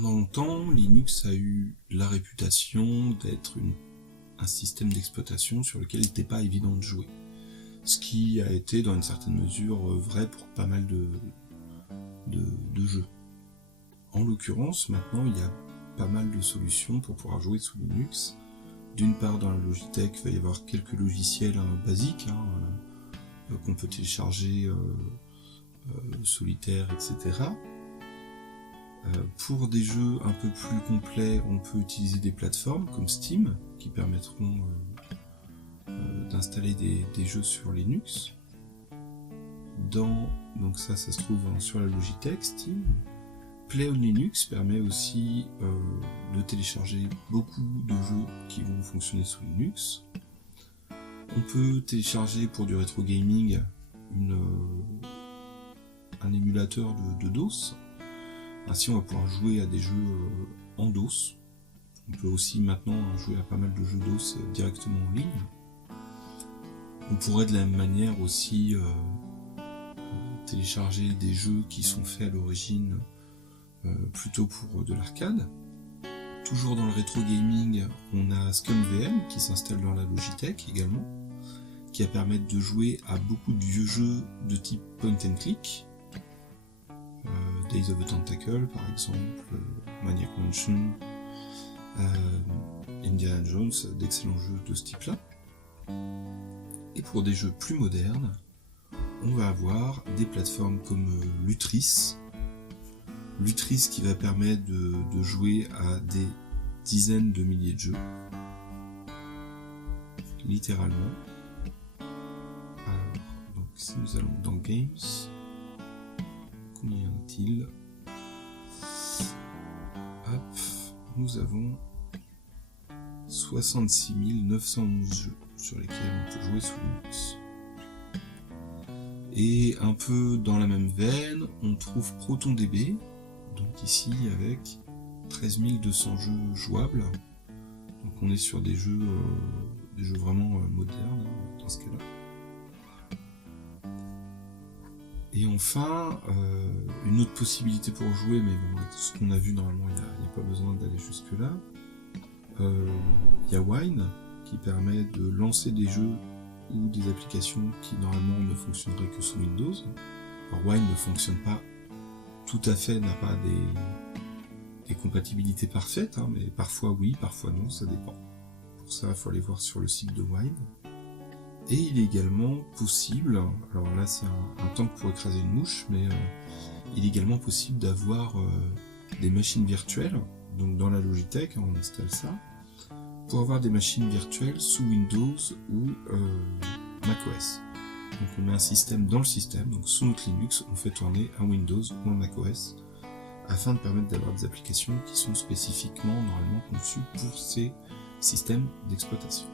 Pendant longtemps, Linux a eu la réputation d'être un système d'exploitation sur lequel il n'était pas évident de jouer. Ce qui a été dans une certaine mesure vrai pour pas mal de jeux. En l'occurrence, maintenant, il y a pas mal de solutions pour pouvoir jouer sous Linux. D'une part, dans la Logitech, il va y avoir quelques logiciels basiques qu'on peut télécharger, solitaire, etc. Pour des jeux un peu plus complets, on peut utiliser des plateformes comme Steam qui permettront d'installer des jeux sur Linux. Donc ça se trouve sur la Logitech, Steam. Play on Linux permet aussi de télécharger beaucoup de jeux qui vont fonctionner sous Linux. On peut télécharger pour du rétro gaming un émulateur de DOS. Ainsi on va pouvoir jouer à des jeux en DOS. On peut aussi maintenant jouer à pas mal de jeux DOS directement en ligne. On pourrait de la même manière aussi télécharger des jeux qui sont faits à l'origine plutôt pour de l'arcade. Toujours dans le rétro gaming, on a ScummVM qui s'installe dans la Logitech également, qui va permettre de jouer à beaucoup de vieux jeux de type point and click. Days of the Tentacle par exemple, Maniac Mansion, Indiana Jones, d'excellents jeux de ce type là. Et pour des jeux plus modernes, on va avoir des plateformes comme Lutris. Lutris qui va permettre de jouer à des dizaines de milliers de jeux, littéralement. Alors, donc si nous allons dans Games, combien y en a-t-il? Hop, nous avons 66 911 jeux sur lesquels on peut jouer sous Linux. Et un peu dans la même veine, on trouve ProtonDB, donc ici avec 13 200 jeux jouables. Donc on est sur des jeux vraiment modernes dans ce cas-là. Et enfin, une autre possibilité pour jouer, mais bon, avec ce qu'on a vu normalement, il n'y a pas besoin d'aller jusque là. Il y a Wine qui permet de lancer des jeux ou des applications qui normalement ne fonctionneraient que sous Windows. Alors Wine ne fonctionne pas tout à fait, n'a pas des compatibilités parfaites, mais parfois oui, parfois non, ça dépend. Pour ça, il faut aller voir sur le site de Wine. Et il est également possible, alors là c'est un tank pour écraser une mouche, mais il est également possible d'avoir des machines virtuelles. Donc dans la Logitech, on installe ça, pour avoir des machines virtuelles sous Windows ou macOS. Donc on met un système dans le système, donc sous notre Linux, on fait tourner un Windows ou un macOS, afin de permettre d'avoir des applications qui sont spécifiquement normalement conçues pour ces systèmes d'exploitation.